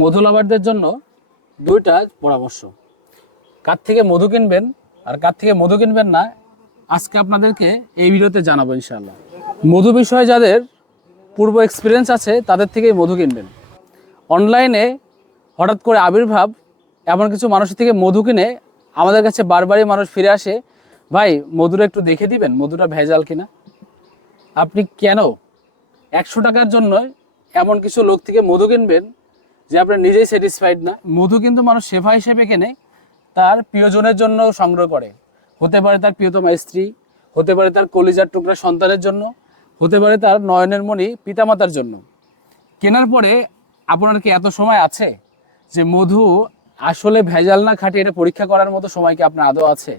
মধু লাভারদের জন্য দুইটা পরামর্শ। কার থেকে মধু কিনবেন আর কার থেকে মধু কিনবেন না, আজকে আপনাদেরকে এই ভিডিওতে জানাব ইনশাল্লাহ মধু বিষয়ে যাদের পূর্ব এক্সপিরিয়েন্স আছে, তাদের থেকেই মধু কিনবেন। অনলাইনে হঠাৎ করে আবির্ভাব এমন কিছু মানুষের থেকে মধু কিনে আমাদের কাছে বারবারই মানুষ ফিরে আসে, ভাই, মধুটা একটু দেখে দিবেন? মধুটা ভেজাল কিনা? আপনি কেন? একশো টাকার জন্য এমন কিছু লোক থেকে মধু কিনবেন যে আপনার নিজেই স্যাটিসফাইড না। মধু কিন্তু মানুষ সেবা হিসেবে কেনে, তার প্রিয়জনের জন্য সংগ্রহ করে। হতে পারে তার প্রিয়তমা স্ত্রী, হতে পারে তার কলিজার টুকরা সন্তানের জন্য, হতে পারে তার নয়নের মণি পিতামাতার জন্য। কেনার পরে আপনার কি এত সময় আছে যে মধু আসলে ভেজাল না খাটিয়ে এটা পরীক্ষা করার মতো সময় কি আপনার আদৌ আছে?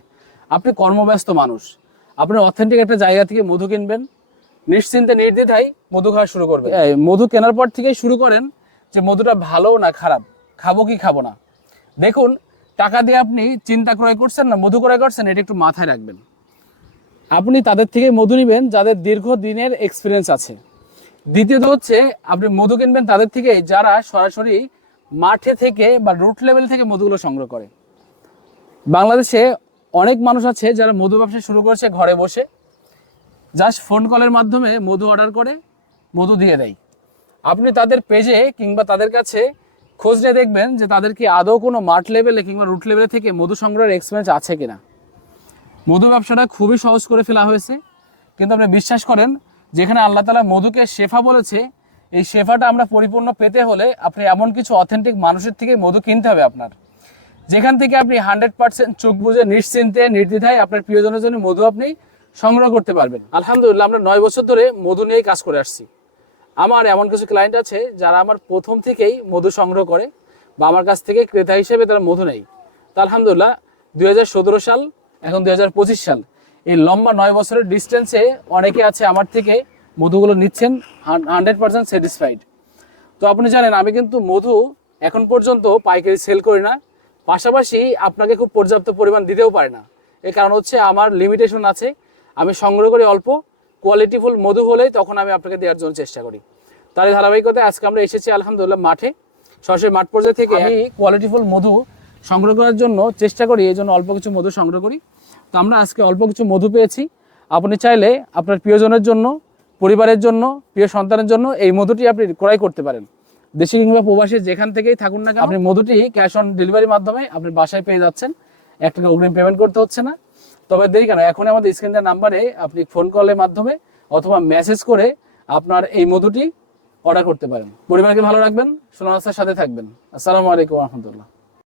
আপনি কর্মব্যস্ত মানুষ। আপনি অথেন্টিক একটা জায়গা থেকে মধু কিনবেন। নিশ্চিন্তে নির্দ্বিধায় মধু খাওয়া শুরু করবেন। মধু কেনার পর থেকেই শুরু করেন যে মধুটা ভালো না খারাপ? খাব কি খাব না? দেখুন, টাকা দিয়ে আপনি চিন্তা ক্রয় করছেন না, মধু ক্রয় করছেন, এটা একটু মাথায় রাখবেন। আপনি তাদের থেকে মধু নেবেন, যাদের দীর্ঘ দিনের এক্সপিরিয়েন্স আছে। দ্বিতীয়ত হচ্ছে, আপনি মধু কিনবেন তাদের থেকে যারা সরাসরি মাঠে থেকে বা রুট লেভেল থেকে মধুগুলো সংগ্রহ করে। বাংলাদেশে অনেক মানুষ আছে যারা মধু ব্যবসা শুরু করেছে, ঘরে বসে। জাস্ট ফোন কলের মাধ্যমে মধু অর্ডার করে, মধু দিয়ে দেয়। আপনি তাদের পেজে কিংবা তাদের কাছে খোঁজ নিয়ে দেখবেন যে তাদের কি আদৌ কোনো মাঠ লেভেলে কিংবা রুট লেভেলে থেকে মধু সংগ্রহের এক্সপিরিয়েন্স আছে কিনা। মধু ব্যবসাটা খুবই সহজ করে ফেলা হয়েছে। কিন্তু আপনি বিশ্বাস করেন, যেখানে আল্লাহ তালা মধুকে শেফা বলেছে, এই শেফাটা আমরা পরিপূর্ণ পেতে হলে আপনি এমন কিছু অথেন্টিক মানুষের থেকে মধু কিনতে হবে আপনার। যেখান থেকে আপনি হান্ড্রেড পার্সেন্ট চোখ বুঝে নিশ্চিন্তে, নির্দ্বিধায় আপনার প্রিয়জনের জন্য মধু আপনি সংগ্রহ করতে পারবেন। আলহামদুলিল্লাহ, আমরা নয় বছর ধরে মধু নিয়েই কাজ করে আসছি। আমার এমন কিছু ক্লায়েন্ট আছে যারা আমার প্রথম থেকেই মধু সংগ্রহ করে বা আমার কাছ থেকে ক্রেতা হিসেবে তারা মধু নেই তা আলহামদুলিল্লাহ, দুই হাজার সতেরো সাল, এখন দুই হাজার পঁচিশ সাল। এই লম্বা নয় বছরের ডিস্টেন্সে অনেকে আছে আমার থেকে মধুগুলো নিচ্ছেন হান্ড্রেড পার্সেন্ট স্যাটিসফাইড তো আপনি জানেন, আমি কিন্তু মধু এখন পর্যন্ত পাইকারি সেল করি না। পাশাপাশি আপনাকে খুব পর্যাপ্ত পরিমাণ দিতেও পারে না। এর কারণ হচ্ছে আমার লিমিটেশন আছে। আমি সংগ্রহ করি অল্প কোয়ালিটিফুল মধু হলে তখন আমি আপনাকে দেওয়ার জন্য চেষ্টা করি। তার এই ধারাবাহিকতায় আজকে আমরা এসেছি আলহামদুলিল্লাহ মাঠে। সরাসরি মাঠ পর্যায়ে থেকে আমি কোয়ালিটিফুল মধু সংগ্রহ করার জন্য চেষ্টা করি এই জন্য অল্প কিছু মধু সংগ্রহ করি। তো আমরা আজকে অল্প কিছু মধু পেয়েছি। আপনি চাইলে আপনার প্রিয়জনের জন্য পরিবারের জন্য প্রিয় সন্তানের জন্য এই মধুটি আপনি ক্রয় করতে পারেন। দেশে কিংবা প্রবাসী যেখান থেকেই থাকুন না আপনি মধুটি ক্যাশ অন ডেলিভারির মাধ্যমে আপনি বাসায় পেয়ে যাচ্ছেন। এক টাকা অগ্রিম পেমেন্ট করতে হচ্ছে না। তবে দেরি কেন এখন আমাদের স্ক্রিনের নাম্বারে আপনি ফোন কলের মাধ্যমে অথবা মেসেজ করে আপনার এই মধুটি অর্ডার করতে পারেন। পরিবারকে ভালো রাখবেন সোনার সাথে থাকবেন। আসসালামু আলাইকুম রহমতুল্লাহ।